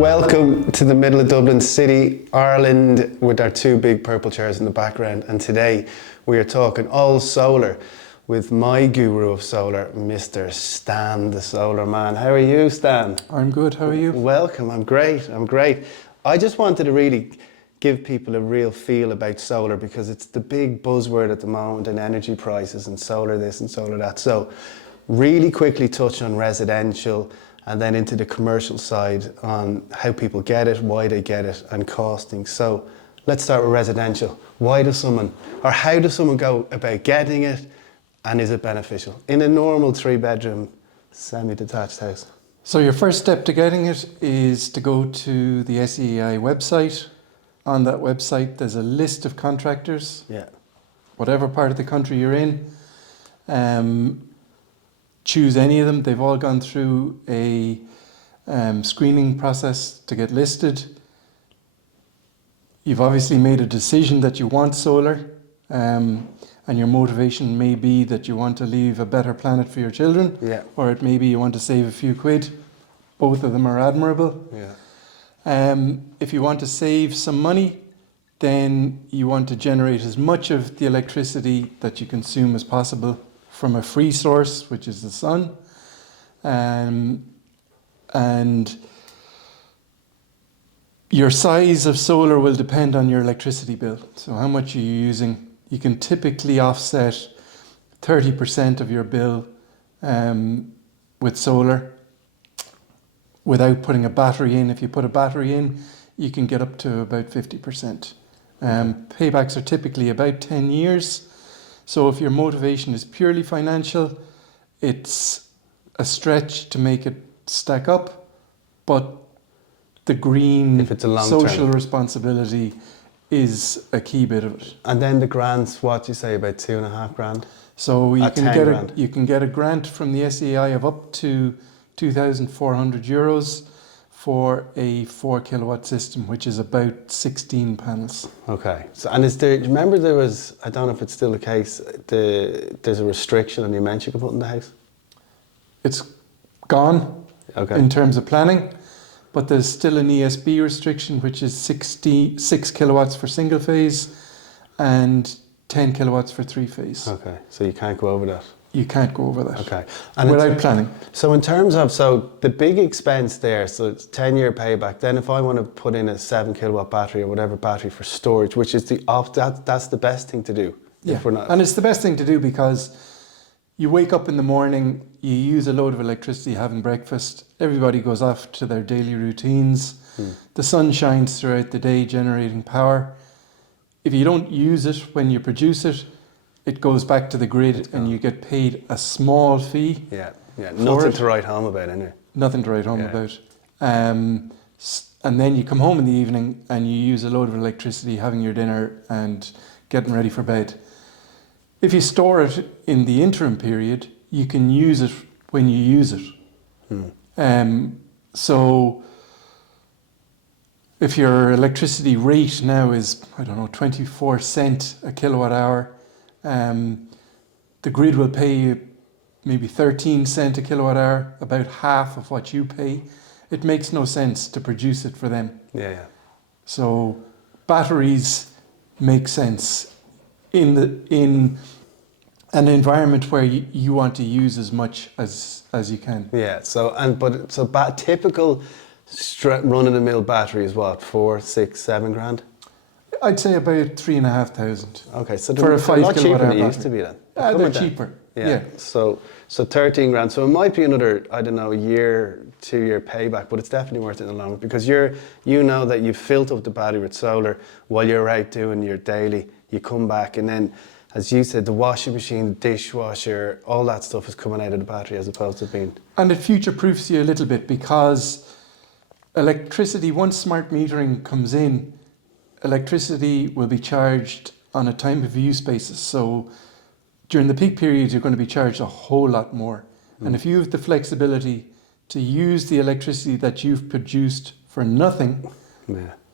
welcome to the middle of Dublin City, Ireland, with our two big purple chairs in the background. And today we are talking all solar with my guru of solar, Mr. Stan, the solar man. How are you, Stan? I'm good, how are you? Welcome, I'm great. I just wanted to really give people a real feel about solar because it's the big buzzword at the moment in energy prices and solar this and solar that. So really quickly touch on residential and then into the commercial side on how people get it, why they get it and costing. So let's start with residential. How does someone go about getting it and is it beneficial in a normal 3-bedroom semi-detached house? So your first step to getting it is to go to the SEI website. On that website there's a list of contractors, whatever part of the country you're in. Choose any of them. They've all gone through a screening process to get listed. You've obviously made a decision that you want solar, and your motivation may be that you want to leave a better planet for your children, or it may be you want to save a few quid. Both of them are admirable. If you want to save some money, then you want to generate as much of the electricity that you consume as possible from a free source, which is the sun. And your size of solar will depend on your electricity bill. So how much are you using? You can typically offset 30% of your bill with solar without putting a battery in. If you put a battery in, you can get up to about 50%. Paybacks are typically about 10 years. So if your motivation is purely financial, it's a stretch to make it stack up, but the green social responsibility is a key bit of it. And then the grants, what do you say, about $2,500? So you can get a grant from the SEI of up to €2,400 for a 4 kilowatt system, which is about 16 panels. Okay. So, and remember there was, I don't know if it's still the case, there's a restriction on the amount you can put in the house? It's gone in terms of planning, but there's still an ESB restriction, which is 6 kilowatts for single phase and 10 kilowatts for 3-phase. Okay, so you can't go over that? You can't go over that. Okay. And without planning. So in terms of, the big expense there, so it's 10-year payback, then if I want to put in a 7 kilowatt battery or whatever battery for storage, which is that's the best thing to do. Yeah, and it's the best thing to do because you wake up in the morning, you use a load of electricity having breakfast, everybody goes off to their daily routines, the sun shines throughout the day generating power. If you don't use it when you produce it, it goes back to the grid and you get paid a small fee. Nothing to write home about, anyway. Nothing to write home about. And then you come home in the evening and you use a load of electricity having your dinner and getting ready for bed. If you store it in the interim period, you can use it when you use it. So if your electricity rate now is, 24 cents a kilowatt hour, the grid will pay you maybe 13 cents a kilowatt hour, about half of what you pay. It makes no sense to produce it for them. So batteries make sense in an environment where you want to use as much as you can. Typical run-of-the-mill battery is what, 4, 6, 7 grand? I'd say about 3,500. Okay, so for a 5 lot cheaper kilowatt than it hour used to be then. They're cheaper. Yeah. So 13 grand. So it might be another, year, 2-year payback, but it's definitely worth it in the long run because you know that you've filled up the battery with solar while you're out doing your daily. You come back and then, as you said, the washing machine, the dishwasher, all that stuff is coming out of the battery as opposed to being. And it future-proofs you a little bit because electricity, once smart metering comes in, electricity will be charged on a time of use basis. So during the peak periods, you're going to be charged a whole lot more. And if you have the flexibility to use the electricity that you've produced for nothing,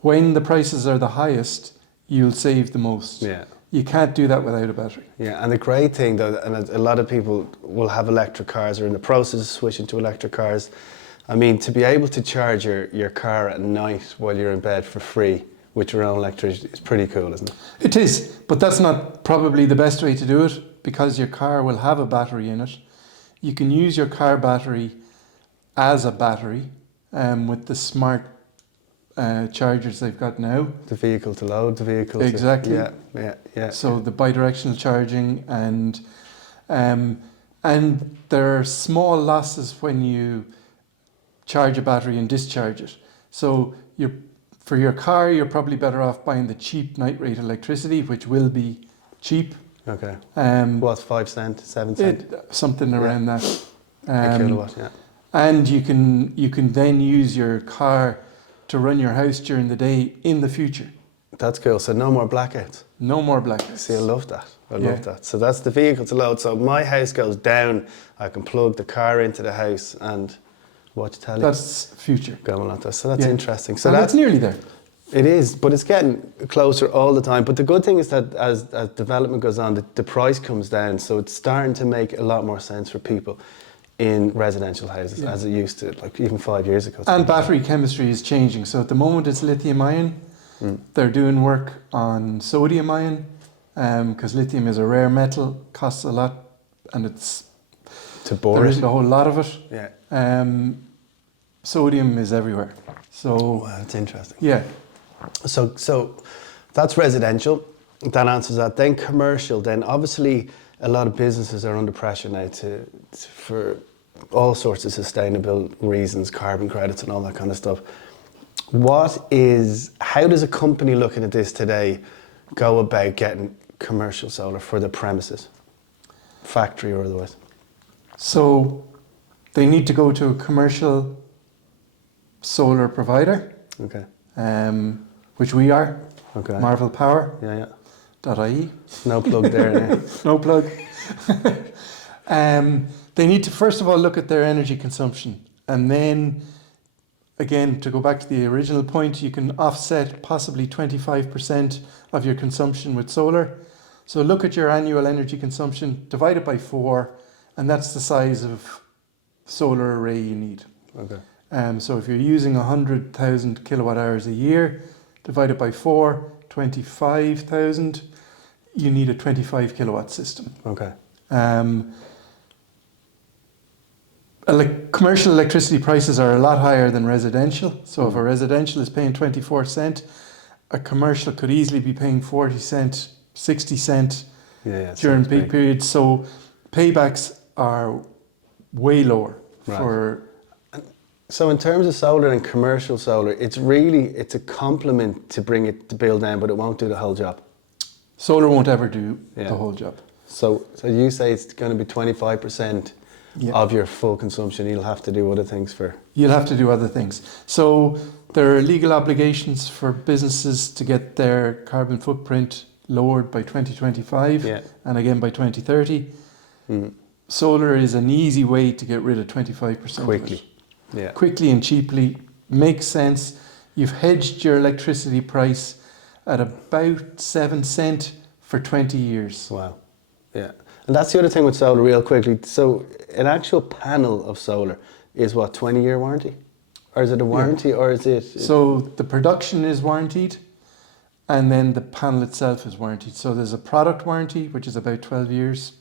when the prices are the highest, you'll save the most. You can't do that without a battery. Yeah, and the great thing though, and a lot of people will have electric cars or in the process of switching to electric cars, I mean, to be able to charge your car at night while you're in bed for free with your own electricity is pretty cool, isn't it? It is, but that's not probably the best way to do it, because your car will have a battery in it. You can use your car battery as a battery with the smart chargers they've got now. The vehicle to load, the vehicle Exactly. to... Yeah. So the bidirectional charging, and there are small losses when you charge a battery and discharge it. So for your car, you're probably better off buying the cheap night rate electricity, which will be cheap. Okay. What's 5 cent, 7 cent? Something around that. A kilowatt, yeah. And you can then use your car to run your house during the day in the future. That's cool. So no more blackouts. No more blackouts. See, I love that. I love that. So that's the vehicle to load. So my house goes down, I can plug the car into the house and watch telly. That's future. So that's interesting. So that's nearly there. It is, but it's getting closer all the time. But the good thing is that as development goes on, the price comes down. So it's starting to make a lot more sense for people in residential houses as it used to, like even 5 years ago. And battery chemistry is changing. So at the moment it's lithium ion. They're doing work on sodium ion because lithium is a rare metal, costs a lot, and there isn't a whole lot of it. Yeah. Sodium is everywhere. So wow, that's interesting. Yeah. So that's residential. That answers that. Then commercial. Then obviously a lot of businesses are under pressure now for all sorts of sustainable reasons, carbon credits and all that kind of stuff. How does a company looking at this today go about getting commercial solar for the premises, factory or otherwise? So they need to go to a commercial solar provider. Okay. Which we are. Okay. Marvel Power. Yeah. .ie. No plug there now. No plug. They need to first of all look at their energy consumption, and then again, to go back to the original point, you can offset possibly 25% of your consumption with solar. So look at your annual energy consumption, divide it by 4, and that's the size of solar array you need. Okay. So if you're using 100,000 kilowatt hours a year, divide it by 4, 25,000, you need a 25 kilowatt system. Okay. Commercial electricity prices are a lot higher than residential. So if a residential is paying 24 cent, a commercial could easily be paying 40 cent, 60 cent during peak periods. So paybacks are way lower for... So in terms of solar and commercial solar, it's a complement to bring the bill down, but it won't do the whole job. Solar won't ever do the whole job. So you say it's going to be 25% of your full consumption. You'll have to do other things You'll have to do other things. So there are legal obligations for businesses to get their carbon footprint lowered by 2025 and again by 2030. Solar is an easy way to get rid of 25% quickly. Of it. Quickly and cheaply. Makes sense. You've hedged your electricity price at about 7 cents for 20 years. Wow. Yeah. And that's the other thing with solar real quickly. So an actual panel of solar is what, 20-year warranty? Or is it a warranty or is it... So the production is warranted and then the panel itself is warranted. So there's a product warranty, which is about 12 years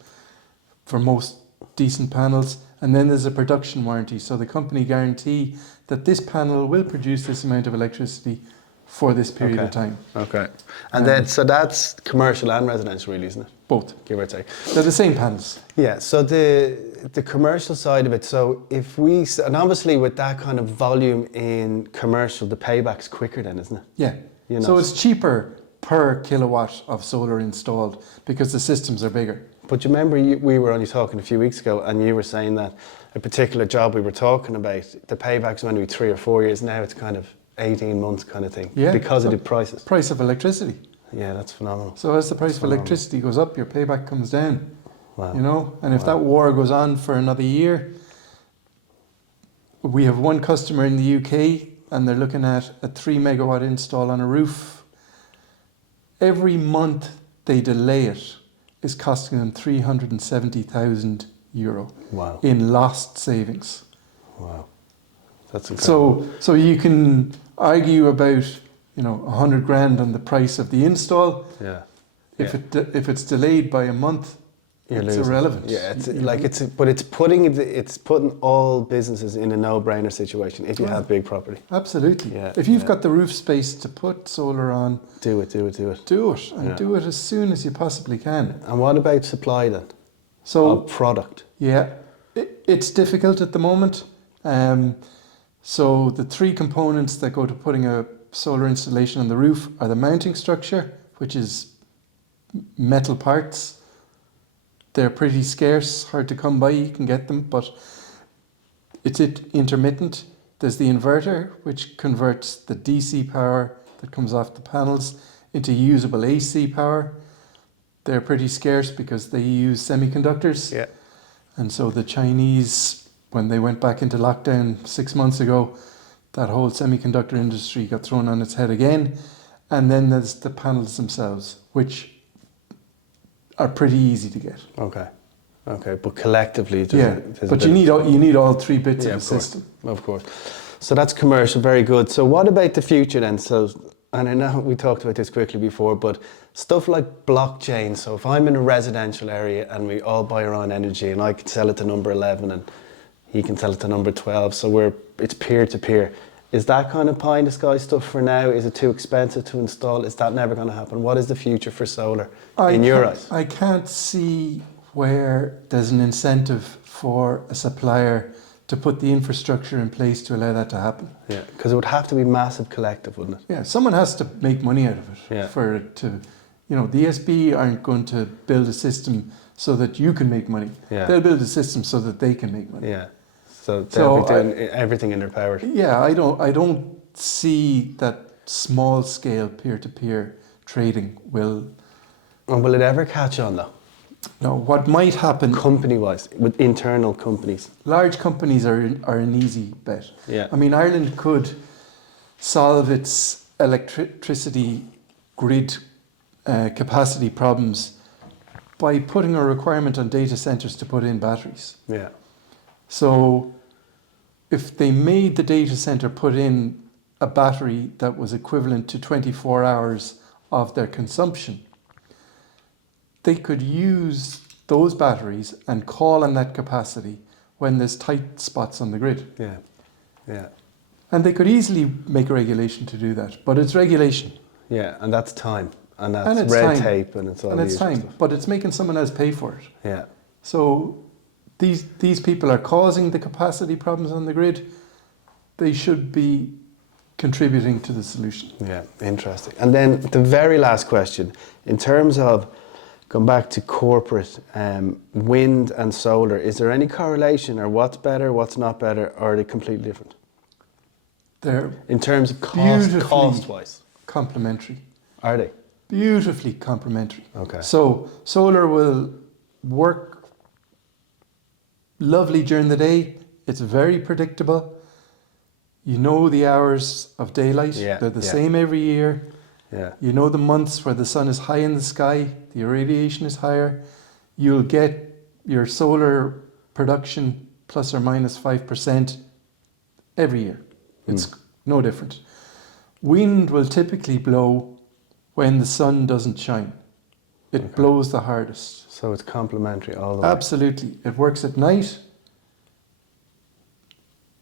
for most decent panels. And then there's a production warranty. So the company guarantee that this panel will produce this amount of electricity for this period of time. Okay. And then, so that's commercial and residential really, isn't it? Both. Give or take. They're the same panels. Yeah, so the commercial side of it, so and obviously with that kind of volume in commercial, the payback's quicker then, isn't it? Yeah. So it's cheaper per kilowatt of solar installed because the systems are bigger. But you remember we were only talking a few weeks ago and you were saying that a particular job we were talking about, the payback's going to be 3 or 4 years. Now it's kind of 18 months kind of thing because of the prices. Price of electricity. Yeah, that's phenomenal. So as the price of electricity goes up, your payback comes down. Wow. You know, and if that war goes on for another year, we have one customer in the UK and they're looking at a 3 megawatt install on a roof. Every month they delay it is costing them €370,000 Wow. in lost savings. Wow. That's incredible. So you can argue about, you know, 100 grand on the price of the install. Yeah. If it's delayed by a month, You're it's losing. irrelevant. Yeah, it's putting all businesses in a no-brainer situation if you have big property. Absolutely. Yeah, If you've got the roof space to put solar on, do it. do it, and do it as soon as you possibly can. And what about supply then? So Of product. yeah, it's difficult at the moment. So the three components that go to putting a solar installation on the roof are the mounting structure, which is metal parts. They're pretty scarce, hard to come by. You can get them, but it's intermittent. There's the inverter, which converts the DC power that comes off the panels into usable AC power. They're pretty scarce because they use semiconductors. Yeah. And so the Chinese, when they went back into lockdown 6 months ago, that whole semiconductor industry got thrown on its head again. And then there's the panels themselves, which are pretty easy to get. Okay. But collectively, But you need all three bits of the system. Of course. So that's commercial, very good. So what about the future then? So, and I know we talked about this quickly before, but stuff like blockchain. So if I'm in a residential area and we all buy our own energy and I can sell it to number 11 and he can sell it to number 12, so it's peer to peer. Is that kind of pie in the sky stuff for now? Is it too expensive to install? Is that never going to happen? What is the future for solar in your eyes? I can't see where there's an incentive for a supplier to put the infrastructure in place to allow that to happen. Yeah, because it would have to be massive collective, wouldn't it? Yeah, someone has to make money out of it. Yeah. For it to, you know, the ESB aren't going to build a system so that you can make money. Yeah. They'll build a system so that they can make money. Yeah. So they'll be doing everything in their power. Yeah, I don't see that small scale peer-to-peer trading will. And will it ever catch on though? No, what might happen Company-wise, with internal companies? large companies are an easy bet. Yeah. I mean, Ireland could solve its electricity grid capacity problems by putting a requirement on data centers to put in batteries. Yeah. So if they made the data center put in a battery that was equivalent to 24 hours of their consumption, they could use those batteries and call on that capacity when there's tight spots on the grid. Yeah. Yeah. And they could easily make a regulation to do that, but it's regulation. Yeah, and that's time. And that's And it's red time. tape and it's all And it's usual time, stuff. but it's making someone else pay for it. Yeah. So these people are causing the capacity problems on the grid. They should be contributing to the solution. Yeah, interesting. And then the very last question, in terms of going back to corporate, wind and solar, is there any correlation or what's better, what's not better, or are they completely different? They're In terms of beautifully cost-wise? complementary. Are they? Beautifully complementary. Okay. So solar will work lovely during the day. It's very predictable. You know the hours of daylight. Yeah, They're the yeah. same every year. Yeah. You know the months where the sun is high in the sky, the irradiation is higher. You'll get your solar production plus or minus 5% every year. It's no different. Wind will typically blow when the sun doesn't shine. It blows the hardest. So it's complementary all the way. Absolutely. It works at night.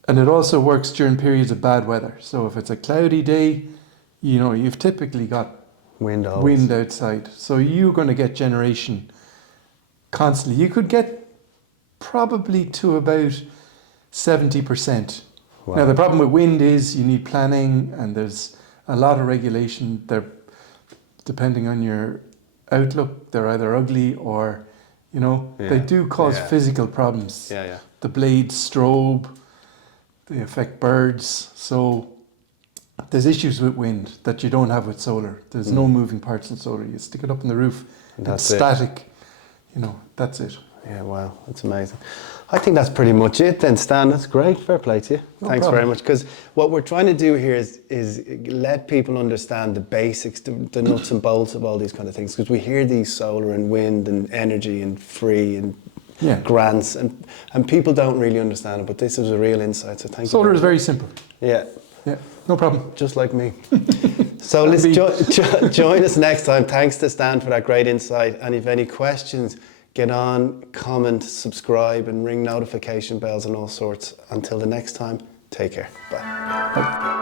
And it also works during periods of bad weather. So if it's a cloudy day, you know, you've typically got Wind always. wind outside. So you're going to get generation constantly. You could get probably to about 70%. Wow. Now, the problem with wind is you need planning and there's a lot of regulation. They're, depending on your outlook, they're either ugly or, you know, they do cause physical problems. Yeah, yeah. The blades strobe, they affect birds. So there's issues with wind that you don't have with solar. There's no moving parts in solar. You stick it up on the roof, That's it's static. You know, that's it. Yeah, wow, that's amazing. I think that's pretty much it then, Stan. That's great. Fair play to you. No Thanks problem. very much. Because what we're trying to do here is let people understand the basics, the nuts and bolts of all these kind of things. Because we hear these solar and wind and energy and free and Yeah. grants, and people don't really understand it, but this is a real insight, so thank you. Solar is very simple. Yeah. Yeah, no problem. Just like me. So let's join us next time. Thanks to Stan for that great insight. And if any questions, get on, comment, subscribe, and ring notification bells and all sorts. Until the next time, take care. Bye. Bye.